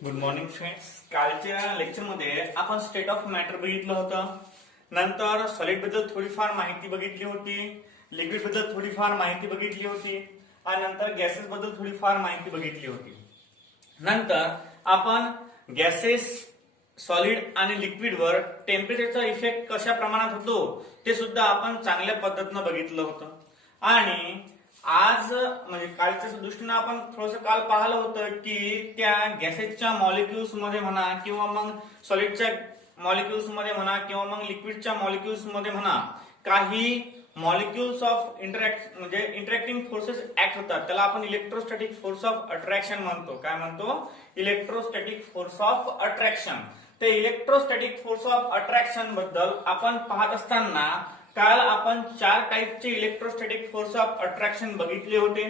Good morning friends. कालच्या लेक्चरमध्ये आपण स्टेट ऑफ मॅटर बघितलं होतं. नंतर सॉलिड बद्दल थोडीफार माहिती बघितली होती, लिक्विड बद्दल थोडीफार माहिती बघितली होती आणि नंतर गॅसेस बद्दल थोडीफार माहिती बघितली होती. नंतर आपण गॅसेस, सॉलिड आणि लिक्विडवर टेम्परेचरचा इफेक्ट कशा प्रमाणात होतो ते सुद्धा आपण चांगल्या पद्धतीनं बघितलं होतं. आणि आज म्हणजे कालच्या दृष्टीनं आपण थोडंसं काल पाहिलं होतं की त्या गॅसेसच्या मॉलिक्युल्स मध्ये म्हणा किंवा मग सॉलिडच्या मॉलिक्युल्स मध्ये म्हणा किंवा मग लिक्विडच्या मॉलिक्युल्स मध्ये म्हणा काही मॉलिक्युल्स ऑफ म्हणजे इंटरॅक्टिंग फोर्सेस ऍक्ट होतात. त्याला आपण इलेक्ट्रोस्टॅटिक फोर्स ऑफ अट्रॅक्शन म्हणतो. काय म्हणतो? Electrostatic force of attraction. ते इलेक्ट्रोस्टॅटिक फोर्स ऑफ अट्रॅक्शन बद्दल आपण पाहत असताना काल आपण 4 टाइपचे इलेक्ट्रोस्टॅटिक फोर्स ऑफ अट्रॅक्शन बघितले होते.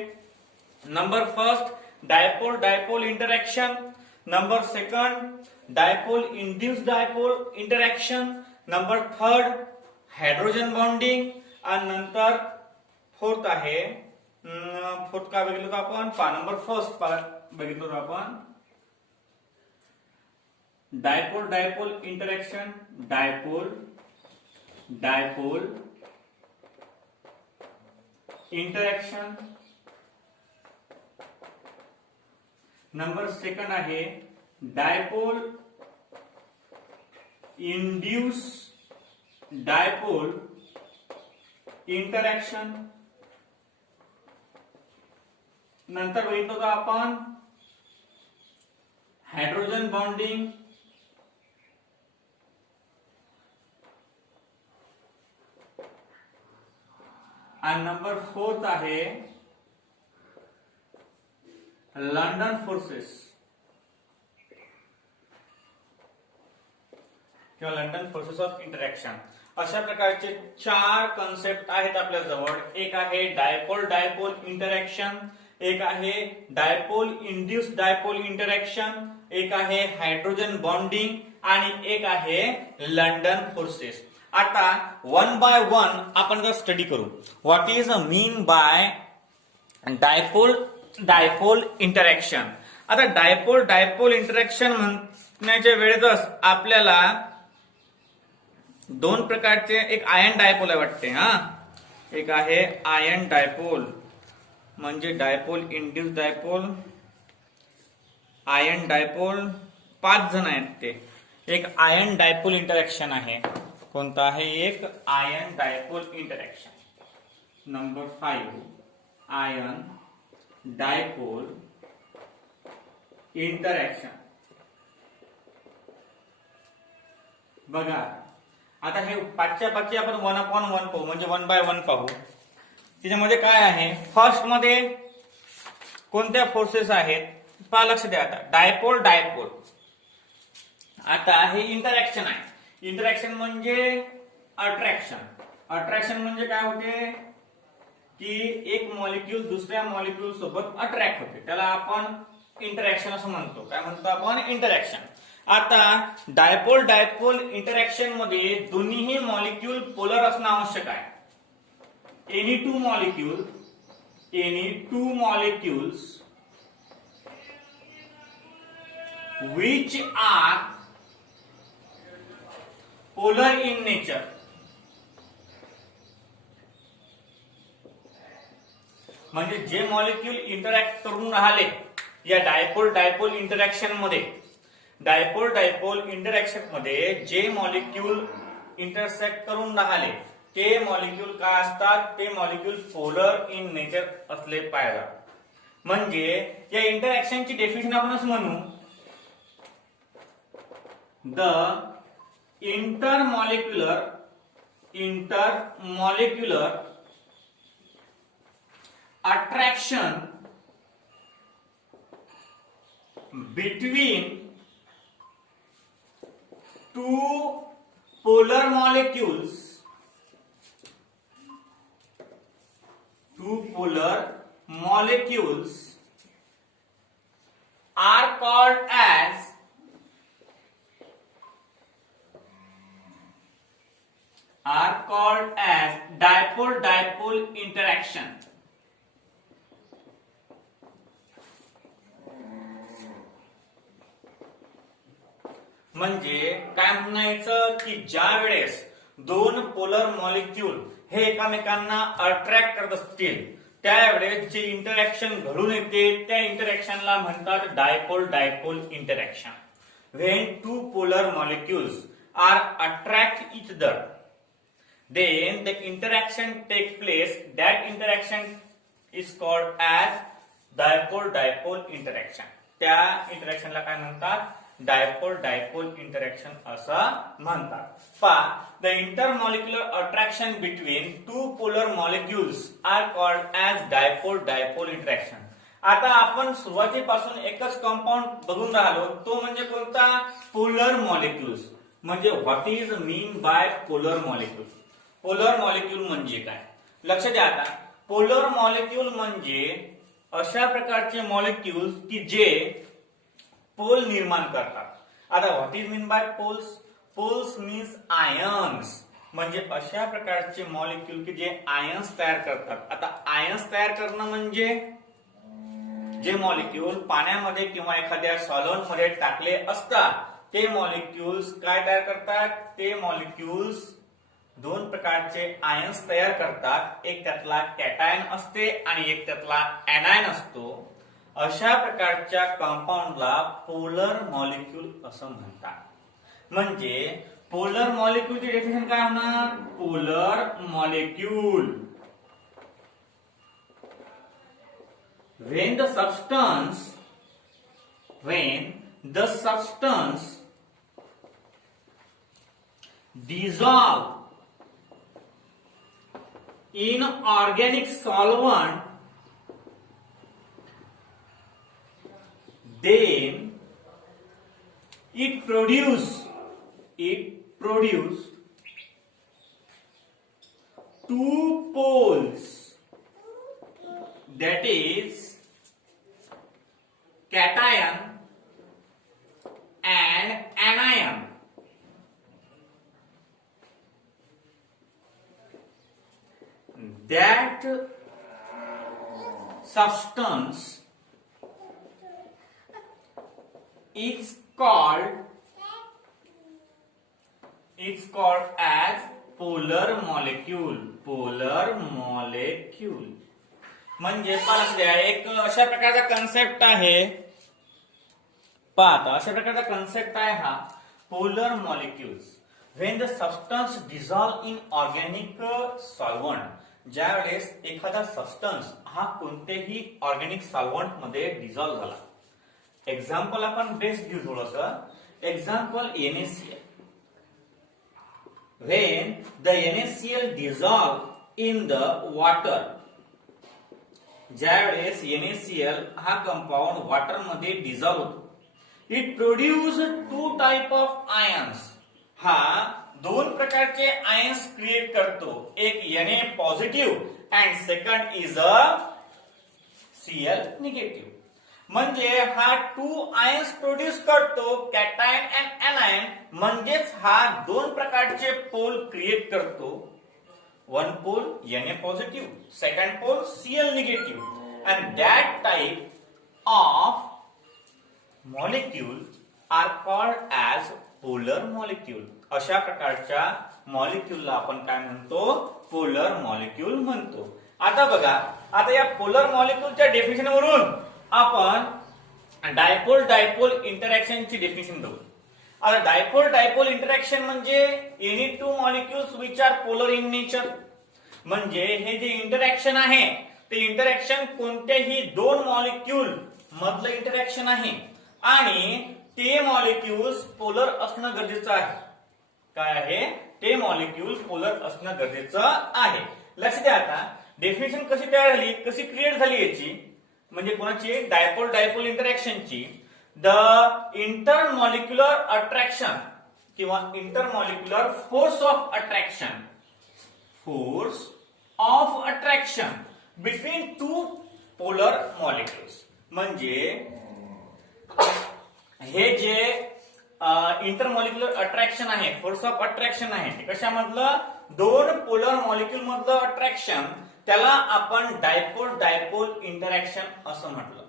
Number first, dipole dipole interaction. Number second, dipole induced dipole interaction. Number third, hydrogen bonding. आणि नंतर फोर्थ आहे, फोर्थ काय बघितलं होतं आपण? नंबर फर्स्ट बघितलं होतं आपण dipole dipole interaction. Dipole dipole interaction. Number second आहे डायपोल इंड्यूस डायपोल इंटरॅक्शन. नंतर बघितलं होतं आपण हायड्रोजन बॉन्डिंग. आणि नंबर फोर्थ आहे लंडन फोर्सेस किंवा लंडन फोर्सेस ऑफ इंटरॅक्शन. अशा प्रकारचे 4 कन्सेप्ट आहेत आपल्या जवळ. एक आहे डायपोल डायपोल इंटरॅक्शन, एक आहे डायपोल इंड्यूस्ड डायपोल इंटरॅक्शन, एक आहे हायड्रोजन बॉन्डिंग आणि एक आहे लंडन फोर्सेस. आता वन बाय वन आपण जर स्टडी करू. What is a mean by dipole dipole interaction. आता डायपोल डायपोल इंटरॅक्शन म्हणण्याच्या वेळेतच आपल्याला 2 प्रकारचे, एक आयन डायपोल आहे वाटते, एक आहे आयन डायपोल म्हणजे dipole induce dipole, ion dipole. 5 जण आहेत ते. एक आयन डायपोल इंटरॅक्शन आहे. कोणता आहे? एक ion dipole interaction. Number 5 ion dipole interaction. बघा आता हे 5च्या पाठी आपण 1/1 पाहू, म्हणजे 1 by 1 पाहू. त्याच्यामध्ये काय आहे? फर्स्ट मध्ये कोणत्या फोर्सेस आहेत पहा, लक्ष द्या. आता डायपोल डायपोल, आता हे इंटरॅक्शन आहे. इंटरॅक्शन म्हणजे अट्रॅक्शन. अट्रॅक्शन म्हणजे काय होते की एक मॉलिक्यूल दुसऱ्या मॉलिक्यूल सोबत अट्रॅक्ट होते, त्याला आपण इंटरॅक्शन असं म्हणतो. काय म्हणतो आपण? इंटरॅक्शन. आता डायपोल डायपोल इंटरॅक्शन मध्ये दोन्हीही मॉलिक्यूल पोलर असणं आवश्यक आहे. Any two molecules which are polar in nature. म्हणजे जे मॉलिक्यूल इंटरॅक्ट करून राहिले या डायपोल डायपोल इंटरॅक्शन मध्ये, डायपोल डायपोल इंटरॅक्शन मध्ये जे मॉलिक्यूल इंटरसेक्ट करून राहिले ते मॉलिक्यूल काय असतात? ते मॉलिक्यूल पोलर इन नेचर असले पाहिजे. म्हणजे या इंटरॅक्शनची डेफिनेशन आपण असं म्हणू, the intermolecular attraction between two polar molecules are called as dipole dipole interaction. म्हणजे काय म्हणायचं की ज्या वेळेस दोन पोलर मॉलिक्यूल हे एकमेकांना अट्रॅक्ट करत असतील त्यावेळेस जे इंटरॅक्शन घडून येते त्या इंटरॅक्शनला म्हणतात dipole dipole interaction. When two polar molecules are attract each other, then the interaction take place. That interaction is called as dipole dipole interaction. त्या इंटरॅक्शनला काय म्हणतात? डायपोल डायपोल इंटरॅक्शन असं म्हणतात. पहा, the intermolecular attraction between two polar molecules are called as dipole dipole interaction. आता आपण सुरुवातीपासून एकच कंपाऊंड बघून राहिलो, तो म्हणजे कोणता? Polar molecules. म्हणजे what is mean by polar molecule? Polar molecule म्हणजे काय? लक्ष द्या. आता पोलर मॉलिक्यूल म्हणजे अशा प्रकारचे मॉलिक्यूल्स की जे पोल निर्माण करतात. आता what is mean by poles? Poles means ions. म्हणजे अशा प्रकारचे मॉलिक्यूल की जे आयन्स तयार करतात. आता आयन्स तयार करणं म्हणजे जे मॉलिक्यूल पाण्यामध्ये किंवा एखाद्या सॉल्व्हंट मध्ये टाकले असतात ते मॉलिक्यूल्स काय तयार करतात? ते मॉलिक्यूल्स दोन प्रकारचे आयन्स तयार करतात. एक त्यातला कॅटायन असते आणि एक त्यातला एनायन असतो. अशा प्रकारच्या कंपाऊंडला पोलर मॉलिक्यूल असं म्हणतात. म्हणजे पोलर मॉलिक्यूलची डेफिनेशन काय होणार? Polar molecule when the substance dissolve in organic solvent, then it produce two poles, that is cation and anion. That substance is called as polar molecule. Polar molecule म्हणजे एक अशा प्रकारचा concept आहे. पाहता अशा प्रकारचा कन्सेप्ट आहे हा polar molecules. When the substance dissolve in organic solvent, ज्या वेळेस एखादा सबस्टन्स हा कोणत्याही ऑर्गॅनिक सॉल्व्हंट मध्ये डिझॉल्व झाला. एक्झाम्पल आपण बेस्ट घेऊ थोडस. Example NaCl. When the NaCl dissolve in the water, ज्यावेळेस NaCl हा कंपाऊंड वॉटर मध्ये डिझॉल्व होतो, it produce two type of ions. हा दोन प्रकारचे आयन्स क्रिएट करतो. एक Na positive and second is a Cl negative. म्हणजे हा टू आयन्स प्रोड्यूस करतो, कॅटायन अँड एनायन. म्हणजेच हा दोन प्रकारचे पोल क्रिएट करतो. One pole Na positive, second pole Cl negative, and that type of molecule are called as polar molecule. अशा प्रकारच्या मॉलिक्यूलला आपण काय म्हणतो? पोलर मॉलिक्यूल म्हणतो. आता बघा, आता या पोलर मॉलिक्यूलच्या डेफिनेशन वरून आपण डायपोल डायपोल इंटरॅक्शनची डेफिनेशन बघू. आता डायपोल डायपोल इंटरॅक्शन म्हणजे any two molecules which are polar in nature. म्हणजे हे जे इंटरॅक्शन आहे ते इंटरॅक्शन कोणत्याही दोन मॉलिक्यूल मधलं इंटरॅक्शन आहे आणि ते मॉलिक्यूल्स पोलर असणं गरजेचं आहे. काय आहे? ते मॉलिक्यूल पोलर असणं गरजेचं आहे. लक्ष द्या. आता डेफिनेशन कशी तयार झाली, कशी क्रिएट झाली याची, म्हणजे कोणाची? डायपोल डायपोल इंटरॅक्शनची. द इंटरमॉलिक्युलर अट्रॅक्शन किंवा intermolecular force of attraction, force of attraction between two polar molecules. म्हणजे हे जे इंटरमॉलिक्युलर अट्रॅक्शन आहे, फोर्स ऑफ अट्रॅक्शन आहे, ते कशामधलं? दोन पोलर मॉलिक्यूल मधलं अट्रॅक्शन, त्याला आपण डायपोल डायपोल इंटरॅक्शन असं म्हटलं.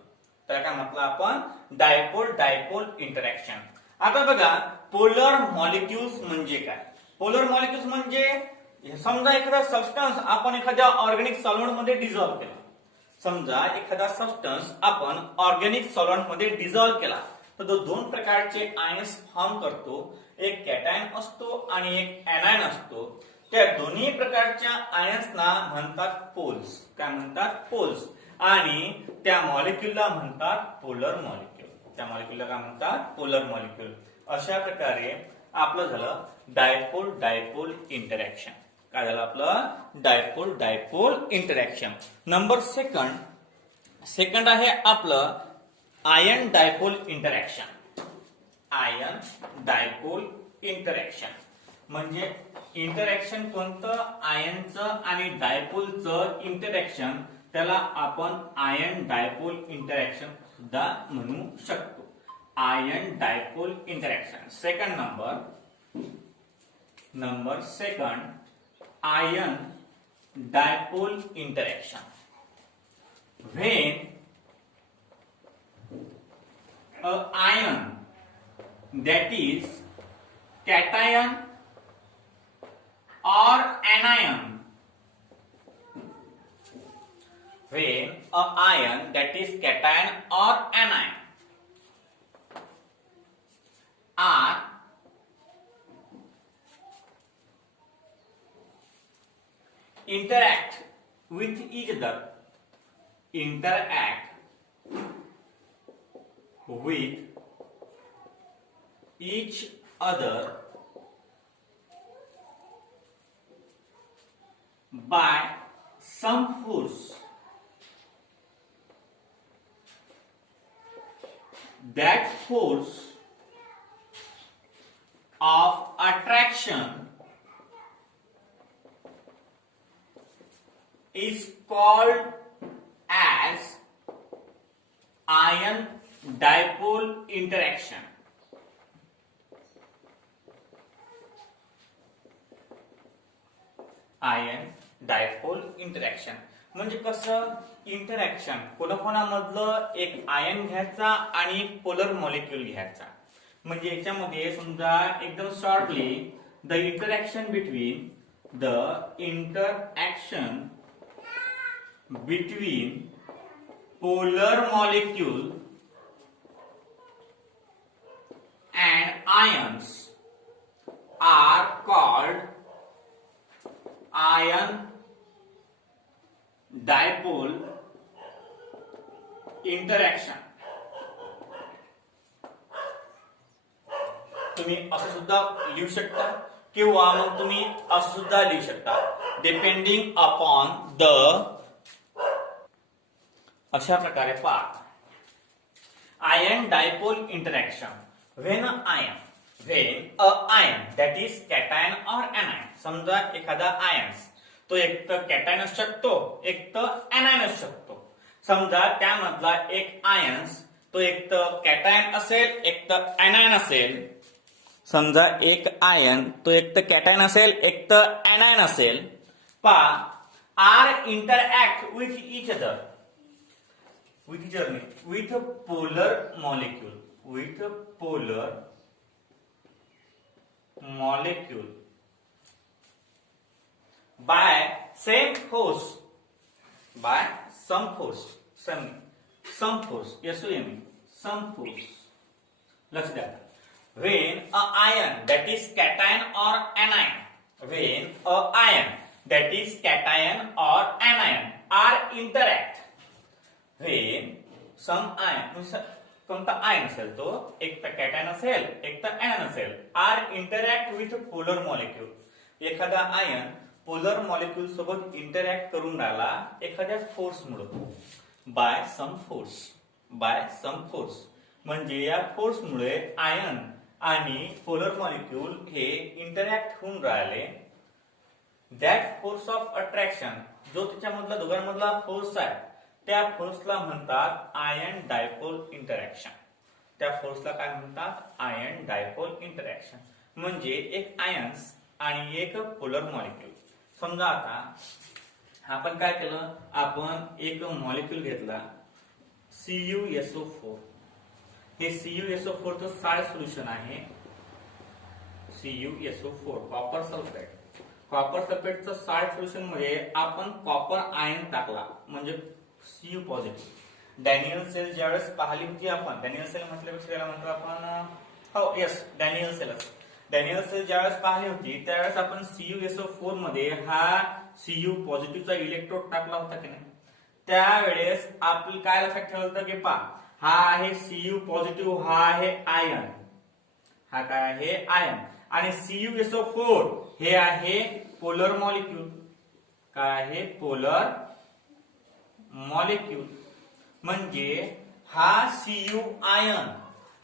त्याला काय म्हटलं आपण? Dipole dipole interaction. आता बघा पोलर मॉलिक्युल्स म्हणजे काय. पोलर मॉलिक्युल्स म्हणजे समजा एखादा सबस्टन्स आपण एखाद्या ऑर्गॅनिक सॉल्व्हंट मध्ये डिझॉल्व्ह केला. समजा एखादा सबस्टन्स आपण ऑर्गॅनिक सॉल्व्हंट मध्ये डिझॉल्व्ह केला तर तो दोन प्रकारचे आयन्स फॉर्म करतो. एक कॅटायन असतो आणि एक एनायन असतो. त्या दोन्ही प्रकारच्या आयन्सना म्हणतात पोल्स. काय म्हणतात? पोल्स. आणि त्या मॉलिक्युलला म्हणतात पोलर मॉलिक्युल. त्या मॉलिक्युलला काय म्हणतात? Polar molecule. अशा प्रकारे आपलं झालं डायपोल डायपोल इंटरॅक्शन. काय झालं आपलं? Dipole dipole interaction. Number second आहे आपलं ion dipole interaction. Ion dipole interaction म्हणजे इंटरॅक्शन कोणतं? आयनचं आणि डायपोलचं इंटरॅक्शन. त्याला आपण आयन डायपोल इंटरॅक्शन सुद्धा म्हणू शकतो. Ion dipole interaction. Second number second ion dipole interaction. When a ion that is cation or anion, when a ion that is cation or anion are interact with each other by some force. That force of attraction is called as ion dipole interaction. Ion dipole interaction म्हणजे कसं? Interaction कोणाकोणामधलं एक ion घ्यायचा आणि एक polar molecule घ्यायचा. म्हणजे याच्यामध्ये समजा एकदम shortly the interaction between polar molecule and ions are called ion dipole interaction. तुम्ही असं सुद्धा लिहू शकता किंवा मग तुम्ही असं सुद्धा लिहू शकता डिपेंडिंग अपॉन द. अशा प्रकारे पहा ion dipole interaction. When a ion that is cation or anion. समजा एखादा आयन्स तो एक तर कॅटायन असू शकतो एक तर एनायन असू शकतो. समजा त्यामधला एक आयन्स तो एक तर कॅटायन असेल एक तर एनायन असेल. समजा एक आयन तो एक तर कॅटायन असेल एक तर एनायन असेल. पहा are interact with each other with polar molecule by some force लक्ष द्या. when a ion that is cation or anion are interact. when some ion कोणता आयन असेल तो एक तर कॅटायन असेल एक तर एनायन असेल. Are interact with polar molecule. एखादा आयन पोलर मॉलिक्युल सोबत इंटरॅक्ट करून राहिला एखाद्या फोर्समुळे. बाय सम फोर्स म्हणजे या फोर्समुळे आयन आणि पोलर मॉलिक्युल हे इंटरॅक्ट होऊन राहिले. दॅट फोर्स ऑफ अट्रॅक्शन जो त्याच्यामधला दोघांमधला फोर्स आहे त्या फोर्सला म्हणतात आयन डायपोल इंटरॅक्शन. त्या फोर्सला काय म्हणतात? Ion dipole interaction. म्हणजे एक आयन्स आणि एक पोलर मॉलिक्युल. समजा आता आपण काय केलं? आपण एक मॉलिक्युल घेतला CuSO4. हे CuSO4 चं साल्ट सोल्युशन आहे. CuSO4 copper sulphate. कॉपर सल्फेटचं साल्ट सोल्युशन मध्ये आपण कॉपर आयन टाकला म्हणजे Cu पॉझिटिव्ह. डॅनियल सेल ज्यावेळेस पाहिली होती आपण, डॅनियल सेल म्हटल्यापेक्षा त्याला म्हणतो आपण, हो यस डॅनियल सेलच. डॅनियल सेल ज्यावेळेस पाहिली होती त्यावेळेस आपण CuSO4 मध्ये हा Cu पॉझिटिव्हचा इलेक्ट्रोड टाकला होता की नाही. त्यावेळेस आपल्याला काय लक्षात ठेवलं होतं की हा आहे Cu पॉझिटिव्ह, हा आहे आयन, हा काय आहे आयन, आणि CuSO4 हे आहे पोलर मॉलिक्यूल. काय आहे पोलर मॉलिक्यूल. म्हणजे हा Cu आयन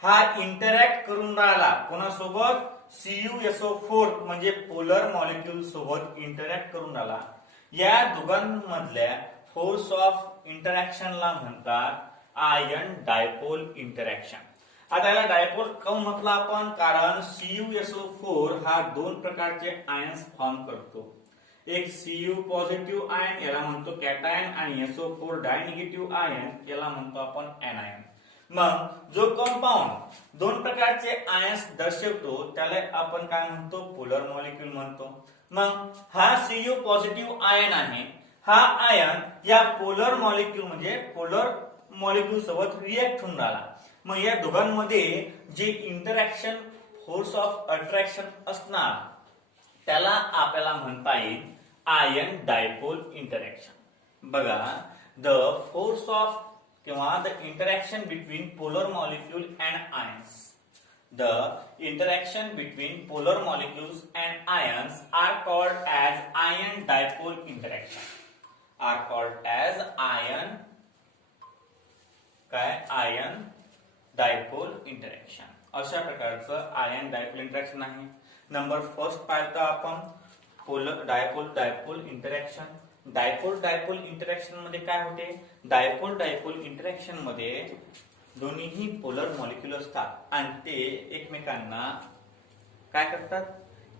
हा इंटरॅक्ट करून राहिला कोणासोबत, CuSO4 म्हणजे पोलर मॉलिक्यूल सोबत इंटरॅक्ट करून राहिला. या दोघांमधल्या फोर्स ऑफ इंटरॅक्शनला म्हणतात आयन डायपोल इंटरॅक्शन. आता याला डायपोल काऊन म्हटलं आपण, कारण CuSO4 हा दोन प्रकारचे आयन्स फॉर्म करतो. एक Cu पॉझिटिव्ह आयन याला म्हणतो कॅटायन, आणि SO4 डायनिगेटिव्ह आयन याला म्हणतो आपण एनायन. मग जो कंपाऊंड दोन प्रकारचे आयन्स दर्शवतो त्याला आपण काय म्हणतो, पोलर मॉलिक्यूल म्हणतो. मग हा Cu पॉझिटिव्ह आयन आहे, हा आयन या पोलर मॉलिक्यूल म्हणजे पोलर मॉलिक्यूल सोबत रिएक्ट होऊन राहिला. मग या दोघांमध्ये जे इंटरॅक्शन फोर्स ऑफ अट्रॅक्शन असणार त्याला आपल्याला म्हणता येईल आयन डायपोल इंटरॅक्शन. बघा, द फोर्स ऑफ किंवा the interaction between polar molecule and ions. The interaction between polar molecules and ions are called as ion dipole interaction. Are called as ion dipole interaction. अशा प्रकारचं ion dipole interaction आहे. Number first पाहिलं आपण polar dipole interaction. Dipole interaction मध्ये काय होते, dipole interaction मध्ये दोन्हीही पोलर मॉलिक्यूल असतात आणि ते एकमेकांना काय करतात,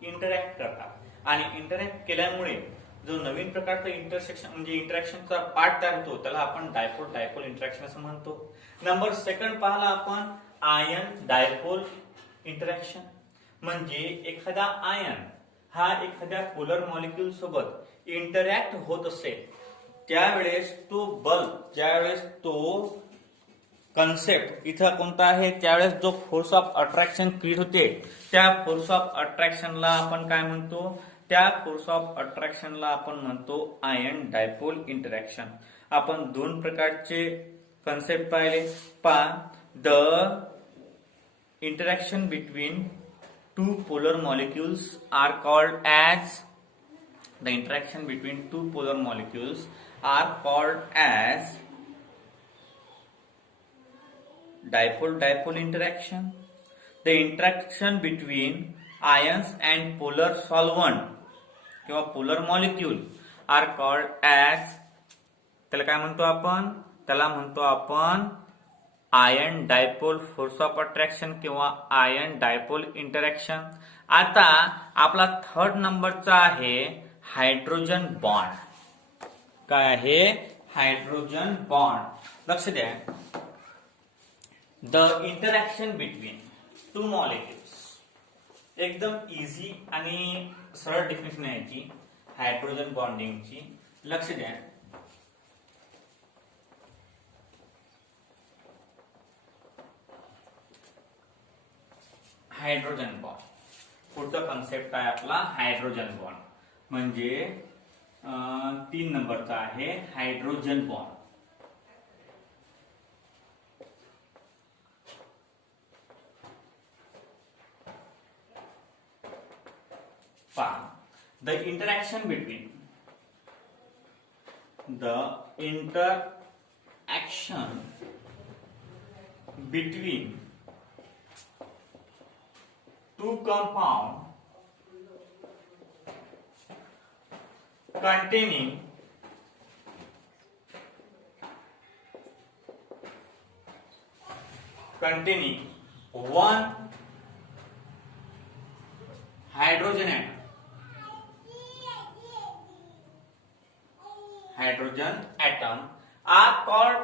इंटरॅक्ट करतात. आणि इंटरॅक्ट केल्यामुळे जो नवीन प्रकारचा इंटरसेक्शन म्हणजे इंटरॅक्शनचा पार्ट तयार होतो त्याला आपण डायपोल इंटरॅक्शन असं म्हणतो. नंबर सेकंड पाहिला आपण आयन डायपोल इंटरॅक्शन. म्हणजे एखादा आयन हा एखाद्या पोलर मॉलिक्यूल सोबत इंटरॅक्ट होत असेल त्यावेळेस तो बल्ब, ज्यावेळेस तो कन्सेप्ट इथं कोणता आहे, त्यावेळेस जो फोर्स ऑफ अट्रॅक्शन क्रिएट होते त्या फोर्स ऑफ अट्रॅक्शनला आपण काय म्हणतो, त्या फोर्स ऑफ अट्रॅक्शनला आपण म्हणतो आयन डायपोल इंटरॅक्शन. आपण दोन प्रकारचे कन्सेप्ट पाहिले. The interaction between two polar molecules are called as dipole interaction. The interaction between ions and polar solvent किंवा polar molecule are called as, त्याला काय म्हणतो आपण, त्याला म्हणतो आपण ion dipole force of attraction किंवा आयन डायपोल इंटरॅक्शन. आता आपला थर्ड नंबरचा आहे हायड्रोजन बॉन्ड. काय आहे, हायड्रोजन बॉन्ड. लक्ष द्या, the interaction between two molecules. एकदम इझी आणि सरळ डेफिनेशन आहे याची हायड्रोजन बॉन्डिंगची. लक्ष द्या, हायड्रोजन बॉन्ड. पुढचा कन्सेप्ट आहे आपला हायड्रोजन बॉन्ड. म्हणजे 3 नंबरचा आहे hydrogen bond. The interaction between two compound containing one hydrogen atom are called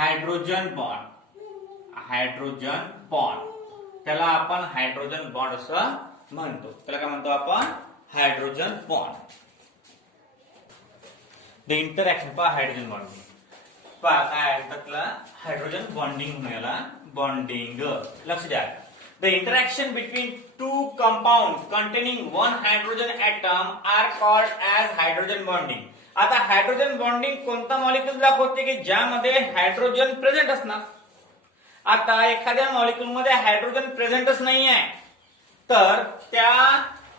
hydrogen bond त्याला आपण हायड्रोजन बॉन्ड असं म्हणतो. त्याला काय म्हणतो आपण? Hydrogen bond. द इंटरॅक्शन पहा हायड्रोजन बॉन्डिंग पहा काय त्यातला हायड्रोजन बॉन्डिंग म्हणायला बॉन्डिंग. लक्ष द्या. The interaction between two compounds containing one hydrogen atom are called as hydrogen bonding. आता हायड्रोजन बॉन्डिंग कोणता मॉलिक्यूल दाखवते की ज्यामध्ये हायड्रोजन प्रेझेंट असणार. आता एखाद्या मॉलिक्यूल मध्ये हायड्रोजन प्रेझेंटच नाही आहे तर त्या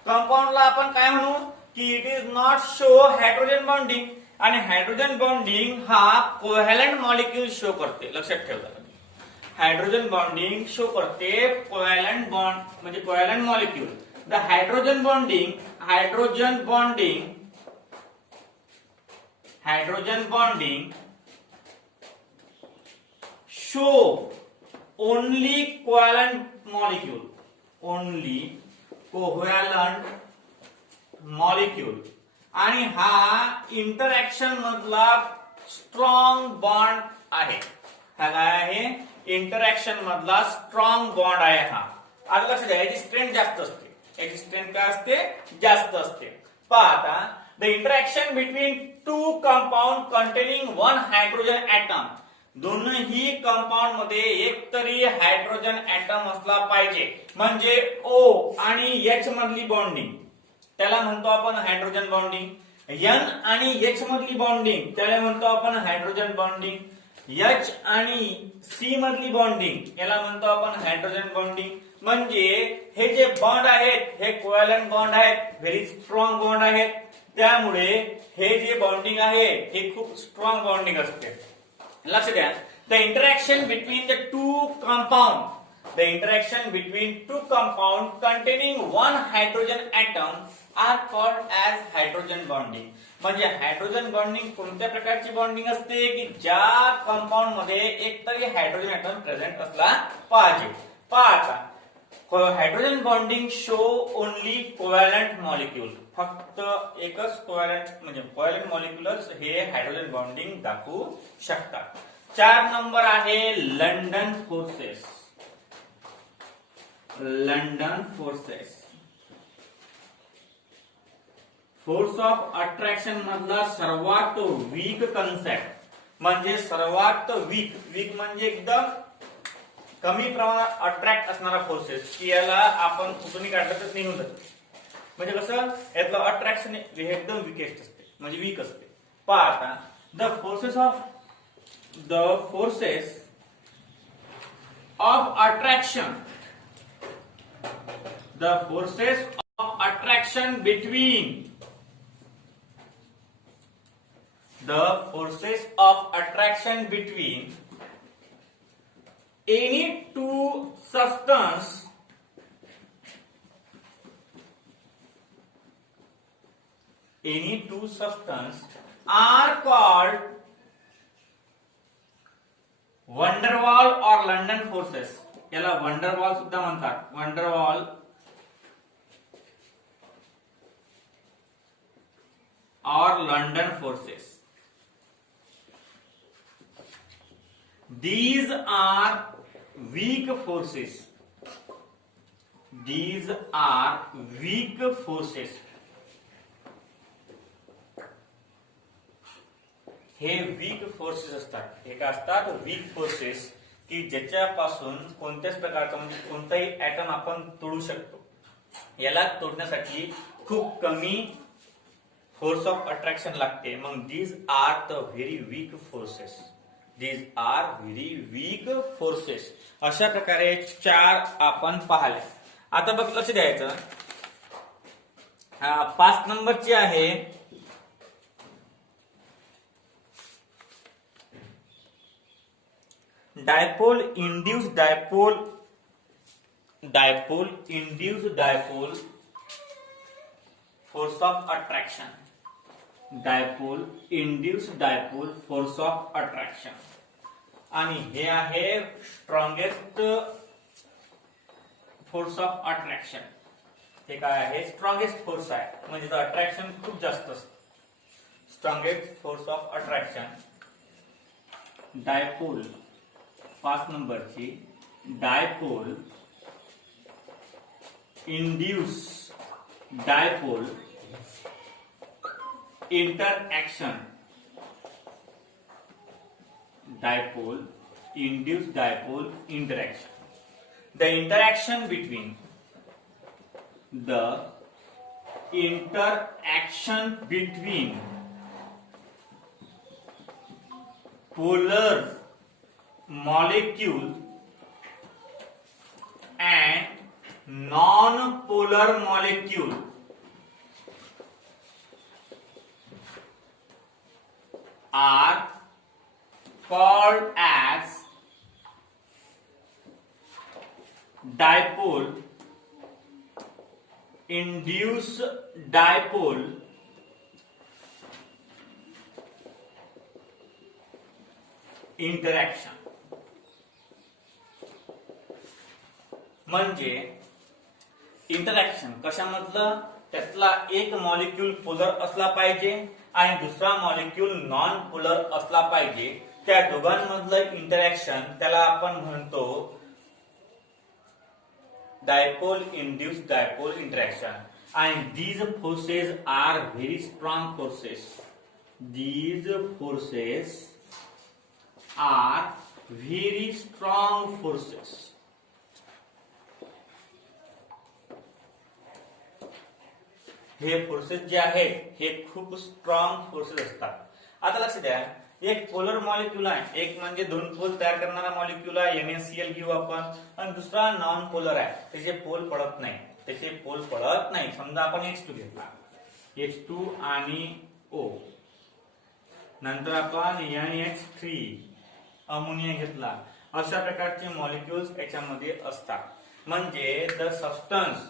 कंपाऊंडला आपण काय म्हणू की it is not show hydrogen bonding. आणि हायड्रोजन बॉन्डिंग हा कोव्हॅलंट मॉलिक्यूल शो करते. लक्षात ठेवा. हायड्रोजन बॉन्डिंग शो करते कोव्हॅलंट बॉन्ड म्हणजे covalent molecule. The hydrogen bonding show only covalent molecule आणि हा इंटरॅक्शन मधला स्ट्रॉंग बॉन्ड आहे. हा काय आहे? इंटरॅक्शन मधला स्ट्रॉंग बॉन्ड आहे हा. आता लक्ष द्या याची स्ट्रेंथ जास्त असते. याची स्ट्रेंथ काय असते? जास्त असते. पहा आता the interaction between to compound containing one hydrogen atom. दोनही कंपाऊंड मध्ये एक तरी हायड्रोजन ऍटम असला पाहिजे म्हणजे O आणि H मधली बॉन्डिंग त्याला म्हणतो आपण हायड्रोजन बॉन्डिंग. N आणि H मधली बॉन्डिंग त्याला म्हणतो आपण हायड्रोजन बॉन्डिंग. H आणि C मधली बॉन्डिंग याला म्हणतो आपण हायड्रोजन बॉन्डिंग. म्हणजे हे जे बॉन्ड आहेत हे कोव्हॅलंट बॉन्ड आहेत. व्हेरी स्ट्रॉंग बॉन्ड आहेत. त्यामुळे हे जे बॉन्डिंग आहे हे खूप स्ट्रॉंग बॉन्डिंग असते. लक्ष द्या. The interaction between the two compound containing one hydrogen atom are called as hydrogen bonding. म्हणजे हायड्रोजन बॉन्डिंग कोणत्या प्रकारची बॉन्डिंग असते की ज्या कंपाऊंड मध्ये एक तरी हायड्रोजन ऍटम प्रेझेंट असला पाहिजे. पहा आता hydrogen bonding show only covalent molecule. फक्त एकच कोव्हॅलंट म्हणजे कोव्हॅलंट मॉलिक्युलर्स हे हायड्रोजन बॉन्डिंग दाखवू शकतात. 4 नंबर आहे London forces. Force of attraction मधला सर्वात वीक कन्सेप्ट म्हणजे सर्वात वीक म्हणजे एकदम कमी प्रमाणात अट्रॅक्ट असणारा फोर्सेस की याला आपण कुठूनही काढलं तर निघून जातो. म्हणजे कसं यातलं अट्रॅक्शन एकदम वीकेस्ट असते म्हणजे वीक असते. पहा आता the forces of attraction between any two substance are called van der Waals और लंडन फोर्सेस. याला वंडरवॉल सुद्धा म्हणतात. वंडरवॉल और London forces. These are weak forces. हे वीक फोर्सेस असतात. हे काय असतात? वीक फोर्सेस की ज्याच्यापासून कोणत्याच प्रकारचा म्हणजे कोणताही ऍटम आपण तोडू शकतो. याला तोडण्यासाठी खूप कमी फोर्स ऑफ अट्रॅक्शन लागते. मग these are the very weak forces. अशा प्रकारे 4 आपण पाहिले. आता बघ लक्ष द्यायचं. 5 नंबरची आहे dipole induced dipole force of attraction. Dipole induced dipole force of attraction. आणि हे आहे स्ट्रॉंगेस्ट फोर्स ऑफ अट्रॅक्शन. हे काय आहे? स्ट्रॉंगेस्ट फोर्स आहे म्हणजे अट्रॅक्शन खूप जास्त असतं. Strongest force of attraction dipole 5 नंबरची dipole induce dipole interaction dipole induced dipole interaction the interaction between polar molecule and non-polar molecule are called as dipole induced dipole interaction म्हणजे interaction कशामधलं त्यातला एक molecule polar असला पाहिजे आणि दुसरा molecule non polar असला पाहिजे त्या दोघांमधलं इंटरॅक्शन त्याला आपण म्हणतो dipole induced dipole interaction and these forces are very strong forces these forces are very strong forces हे फोर्सेस जे आहेत हे खूप स्ट्रॉंग फोर्सेस असतात आता लक्ष द्या एक पोलर मॉलिक्यूल आहे एक म्हणजे दोन पोल तयार करणारा मॉलिक्यूल आहे NaCl घेऊ आपण आणि दुसरा नॉन पोलर आहे त्याचे पोल पडत नाही समजा आपण H2 घेतला H2 आणि O नंतर आपण NH3 अमोनिया घेतला अशा प्रकारचे मॉलिक्यूल्स याच्यामध्ये असतात म्हणजे द सबस्टन्स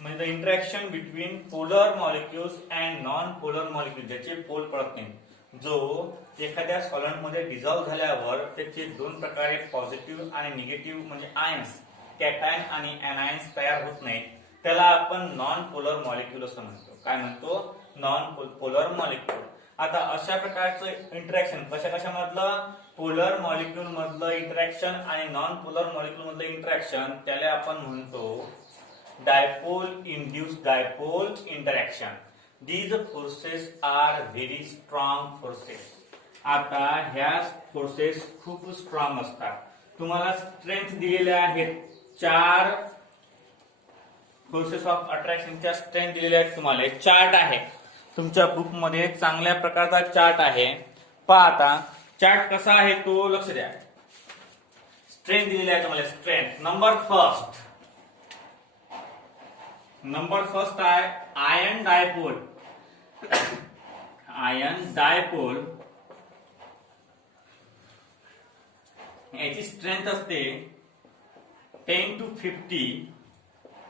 म्हणजे the interaction between polar molecules and non polar molecule ज्याचे पोल पडत नाही जो एखाद्या सॉलिड मध्ये डिझॉल्व्ह झाल्यावर त्याचे दोन प्रकारे पॉझिटिव्ह आणि निगेटिव्ह म्हणजे आयन्स कॅटायन आणि एनायन्स तयार होत नाही त्याला आपण नॉन पोलर मॉलिक्युल असं म्हणतो काय म्हणतो नॉन पोलर मॉलिक्युल आता अशा प्रकारचं इंटरॅक्शन कशामधलं पोलर मॉलिक्युल मधलं इंटरॅक्शन आणि नॉन पोलर मॉलिक्युल मधलं इंटरॅक्शन त्याला आपण म्हणतो dipole induced dipole interaction these forces are very strong forces आता ह्या फोर्सेस खूप स्ट्रॉंग असतात तुम्हाला स्ट्रेंथ दिलेल्या आहेत 4 फोर्सेस ऑफ अट्रॅक्शनच्या स्ट्रेंथ दिलेल्या आहेत तुम्हाला चार्ट आहे तुमच्या बुक मध्ये चांगल्या प्रकारचा चार्ट आहे पहा आता चार्ट कसा आहे तो लक्ष द्या स्ट्रेंथ दिलेली आहे तुम्हाला स्ट्रेंथ नंबर फर्स्ट आहे आयन डायपोल याची स्ट्रेंथ असते 10 to 50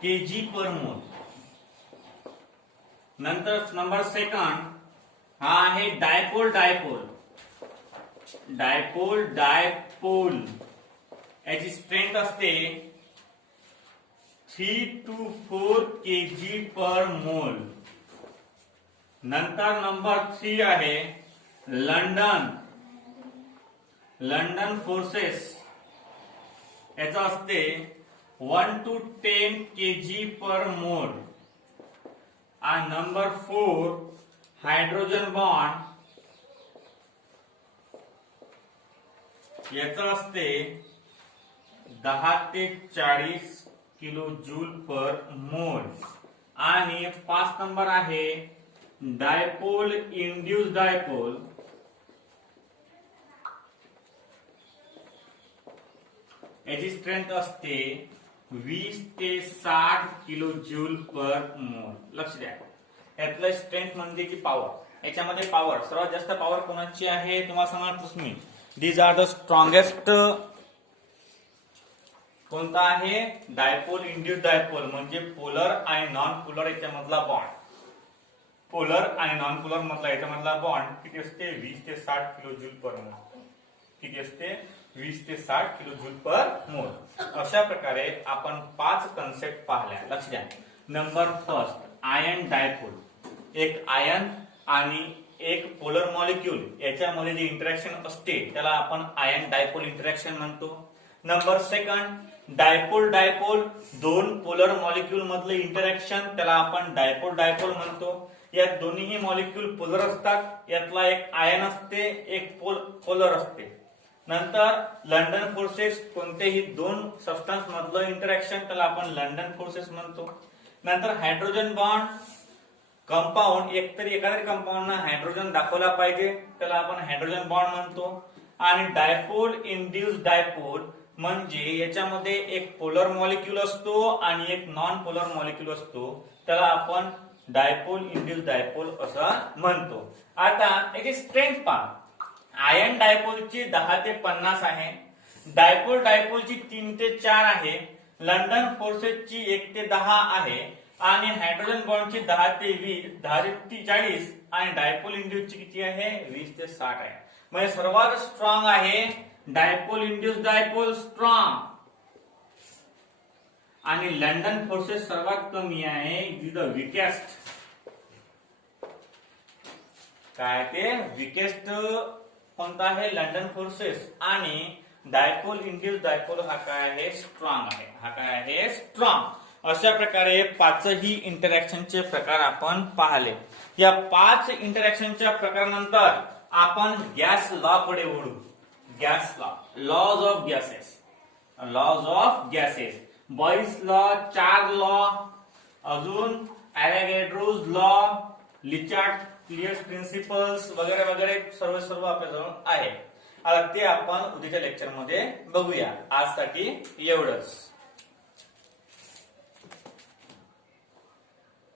kg per mole नंतर नंबर सेकंड हा आहे डायपोल याची स्ट्रेंथ असते 3 to 4 kg per mole नंतर नंबर 3 आहे लंडन फोर्सेस याचा असते 1 to 10 kg per mole आणि नंबर 4 हायड्रोजन बॉन्ड याचा असते 10 ते 40 किलो जूल पर मोल आणि 5 नंबर आहे डायपोल इंड्यूस्ड डायपोल याची स्ट्रेंथ असते 20 ते 60 किलो जूल पर मोल लक्ष द्या यातलं स्ट्रेंथ म्हणजे की पॉवर याच्यामध्ये पॉवर सर्वात जास्त पॉवर कोणाची आहे तुम्हाला सांगणार मी दीज आर द स्ट्रॉंगेस्ट कोणता आहे डायपोल इंड्यूस्ड डायपोल म्हणजे पोलर आणि नॉन पोलर याच्यामधला बॉन्ड पोलर आणि नॉन पोलर मधला याच्यामधला बॉन्ड किती असते 20 ते 60 किलो जूल पर मोल किती असते 20 ते 60 किलो जूल पर मोल अशा प्रकारे आपण 5 कन्सेप्ट पाहिल्या लक्ष द्या नंबर फर्स्ट आयन डायपोल एक आयन आणि एक पोलर मॉलिक्यूल याच्यामध्ये जे इंटरॅक्शन असते त्याला आपण आयन डायपोल इंटरॅक्शन म्हणतो. नंबर सेकंड डायपोल डायपोल दोन पोलर मॉलिक्यूल मधलं इंटरॅक्शन त्याला आपण डायपोल डायपोल म्हणतो. यात दोन्हीही मॉलिक्यूल पोलर असतात. यातला एक आयन असते एक पोलर असते. नंतर लंडन फोर्सेस कोणतेही दोन सबस्टन्स मधलं इंटरॅक्शन त्याला आपण लंडन फोर्सेस म्हणतो. नंतर हायड्रोजन बॉन्ड कंपाऊंड एकतरी एखाद्या कंपाऊंडनं हायड्रोजन दाखवला पाहिजे त्याला आपण हायड्रोजन बॉन्ड म्हणतो. आणि डायपोल इंड्यूस डायपोल म्हणजे याच्यामध्ये एक पोलर मॉलिक्यूल असतो आणि एक नॉन पोलर मॉलिक्यूल असतो त्याला आपण डायपोल इंड्यूस डायपोल असं म्हणतो. आता याची स्ट्रेंथ पहा. आयन डायपोलची 10 ते 50 आहे. डायपोल डायपोलची 3 ते 4 आहे. लंडन फोर्सेसची 1 ते 10 आहे आणि हायड्रोजन बॉन्डची 10 ते 20 10 ते 40 आणि डायपोल इंड्यूसची किती आहे 20 ते 60 आहे. म्हणजे सर्वात स्ट्रॉंग आहे डायपोल इंड्यूस डायपोल स्ट्रॉंग आणि लंडन फोर्सेस सर्वात कमी आहे. Is the weakest. काय ते विकेस्ट कोणता आहे लंडन फोर्सेस आणि डायपोल इंड्यूस डायपोल हा काय आहे स्ट्रॉंग आहे. हा काय आहे स्ट्रॉंग. अशा प्रकारे पाचही इंटरॅक्शनचे प्रकार आपण पाहिले. या 5 इंटरॅक्शनच्या प्रकारानंतर आपण गॅस लॉ कडे वळू. Gas law laws of gases. Laws of gases Boyle's law 4 law अजून ॲव्होगॅड्रोज लॉ लिचार्ड क्लिअर्स प्रिन्सिपल्स वगैरे वगैरे सर्व आपल्याजवळ आहे. आता ते आपण उद्याच्या लेक्चर मध्ये बघूया. आजसाठी एवढंच.